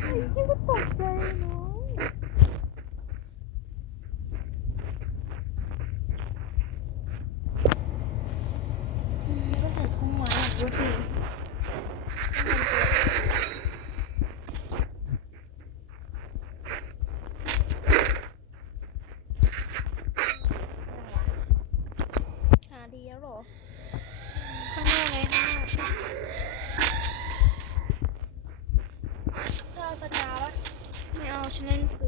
คิดว่าตกใจน้องก็ใส่คุ้มไว้ดูสิหาดีแล้วหรอข้างน้าไงข้างห้า düşünelim.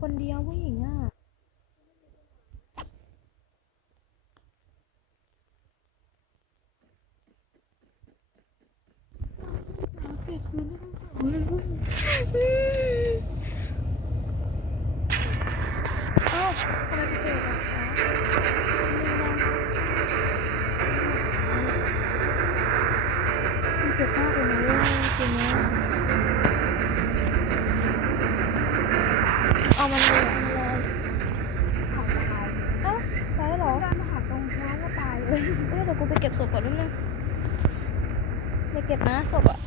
คนเดียวผู้หญิงอะเกิดงผ้อ้าวทำไมเกิดอะจริงนะ sopa dulu. Sakit na sopa.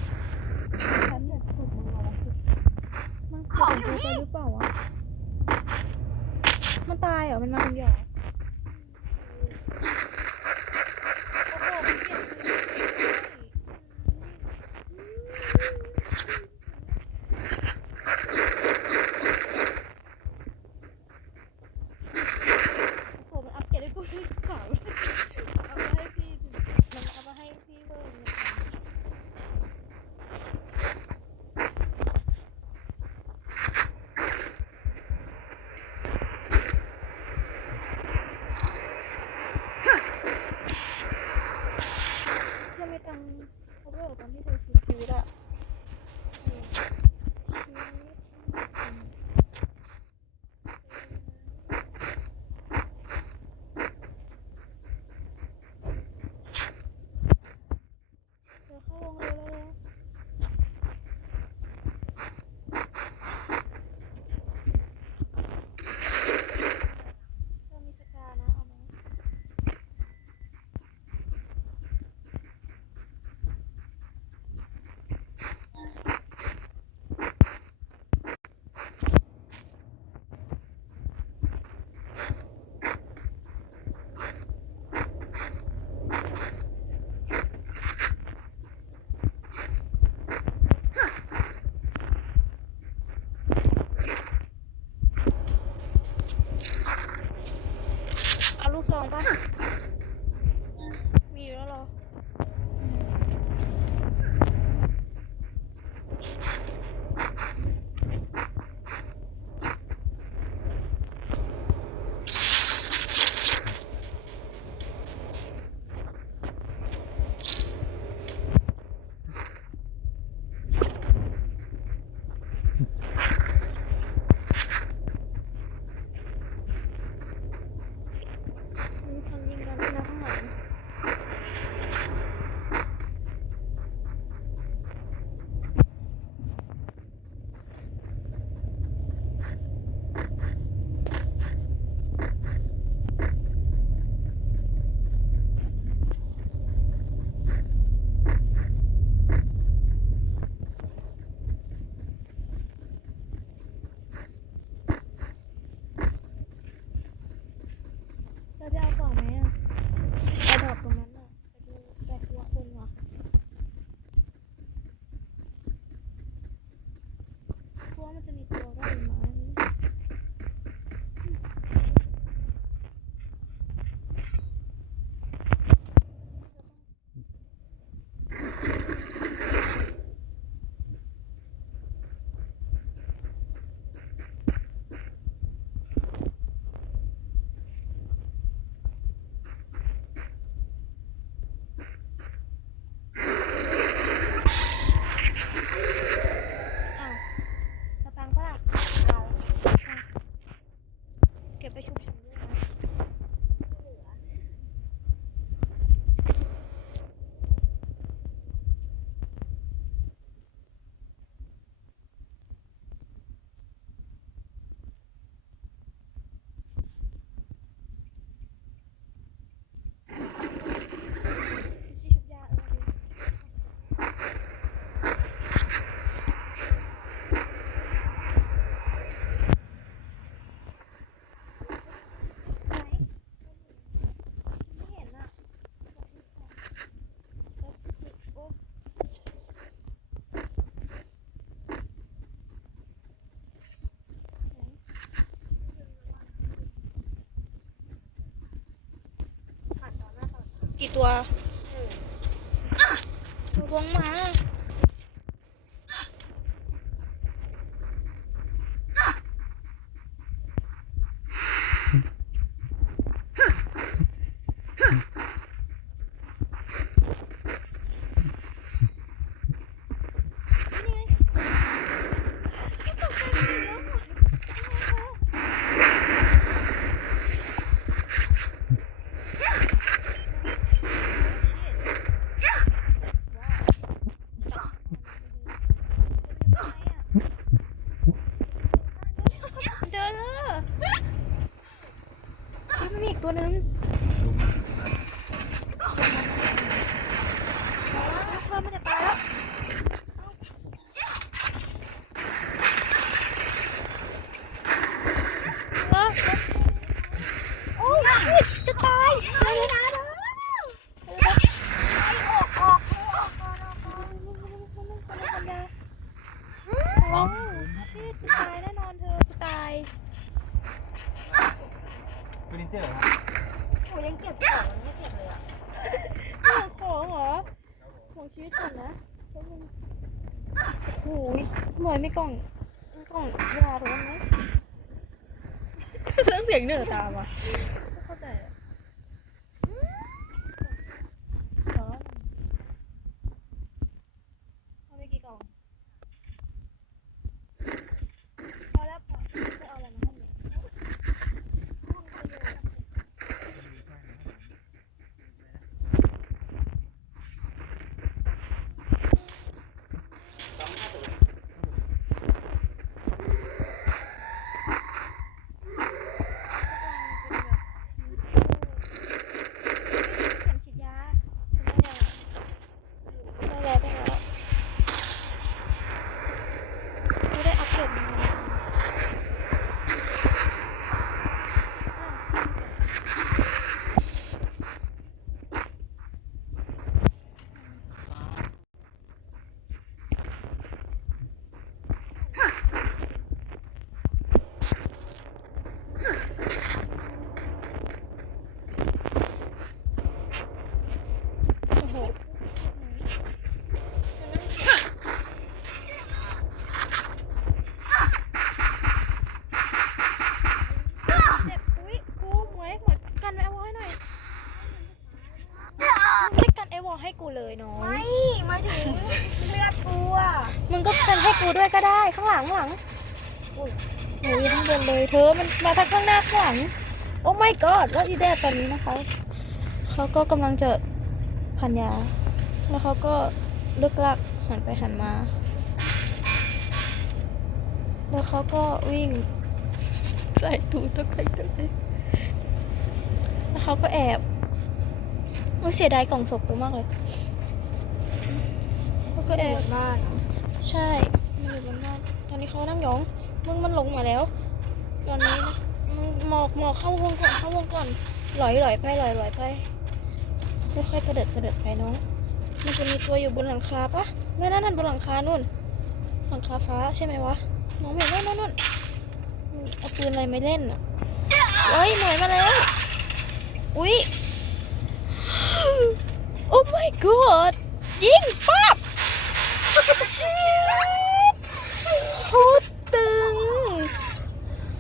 กี่ตัวระวังหมา เดินเถอะเฮ้ยมันมีอีกตัวหนึงเธอมันจะตายแล้วเอโอ้ยจะตายเลยนะร้องพี่จะตายแน่นอนเธอจะตายเฟอร์นิเจอร์ครับโอ้ยังเก็บของไม่เก็บเลยอะของของเหรอของชีวิตก่อนนะแป๊บนึงโอ้ยหน่อยไม่กล่องไม่กล่องยาถูกไหม เครื่องเสียงเหนือตามอะเหรอเอาไปกี่กล่องพอแล้วพอไม่เอาอะไรมาให้เนี่ยห้องเขาเยอะ เข็มฉีดยาได้แล้วได้แล้วไม่ได้อัปเดตมาโอ้โหเจ็บอุ้ยกูหมวยหมวยกันไอวอลให้หน่อยมึงไม่ได้กันไอวอล ให้กูเลยน้องไม่หมายถึงเลือดกูอะมึงก็กันให้กูด้วยก็ได้ข้างหลังข้างหลังอุ้ยหนูทั้งบนเลยเธอมันมาทั้งข้างหน้าข้างหลังโอ้ my god ว่าอีเดตอนนี้นะคะเขาก็กำลังจะพันยา แล้วเขาก็ลึกลักหันไปหันมา แล้วเขาก็วิ่งใส่ตูดตัวไปตัวไปแล้วเขาก็แอบ โอ้ยเสียดายกล่องศพกูมากเลยแล้วก็แอบบ้านใช่มันอยู่บนบ้านตอนนี้เขานั่งหยองมึงมันลงมาแล้ว ตอนนี้นะมึงหมอกหมอกเข้าวงก่อนเข้าวงก่อนหลอยหลอยไปหลอยหลอยไปค่อยๆกระเดิดกระเดิดไปน้อง มันจะมีตัวอยู่บนหลังคาปะไม่นั่นนั่นบนหลังคานู่นหลังคาฟ้าใช่ไหมวะมองไม่เห็นนู่นนู่นนู่นมึงเอาปืนอะไรไม่เล่นอะโอ้ยหน่อยมาแล้ว อุ๊ย โอ้ my god ยิงปั๊บชีดโคตรตึง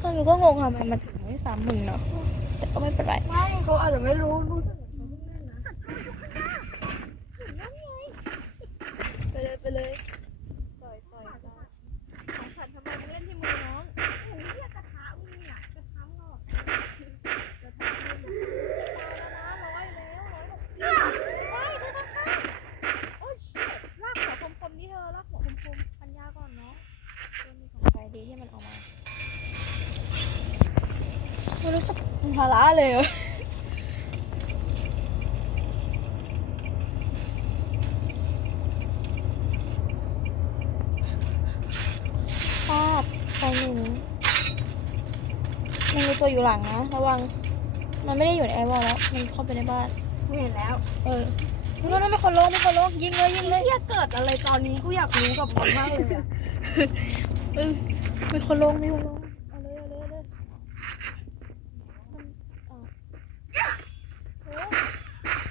ตอนหนูก็งงค่ะมันมันถึงไม่สามหมื่นเนาะแต่ก็ไม่เป็นไรไม่เขาอาจจะไม่รู้รู้สึกไปเลยไปเลยปล่อยปล่อยปล่อยของขันทำไมมึงเล่นที่มือน้อง โอ้ยเรียกกระทะมึงอะกระทะงอก ตายแล้วนะร้อยแล้วร้อยหกสิบไม่เธอนะคะโอ้ยเชิดลากหัวคมๆนี่เธอลากหัวคมๆพันยาก่อนเนาะเรื่องนี้ของใครดีที่มันออกมาไม่รู้สึกภาระเลยเหรอพลาดไปหนึ่งมันมีตัวอยู่หลังนะ ระวัง มันไม่ได้อยู่ในไอวอลแล้ว มันเข้าไปในบ้านกูเห็นแล้ว เออมึงก็ไม่คนลงไม่คนลงยิงเลยยิงเลยเรียกเกิดอะไรตอนนี้กูอยากรู้กับมันมากเลยอะ เออมีคนลงมีคนลงเอาเลยเอาเลยเอาเลยมัน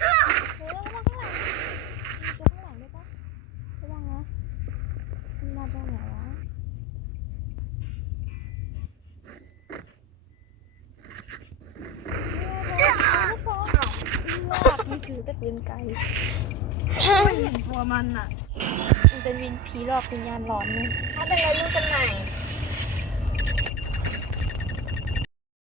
อ้าวโอ้ ตรงไหนวะเนี่ยโดนลูกบอลลากมั นถือแต่ปืนไกลไม่เห็นตัวมันอะ มันเป็นวินผีหลอกวิญญาณหลอนเนี่ยถ้าเป็นอะไรรู้ตำแหน่ง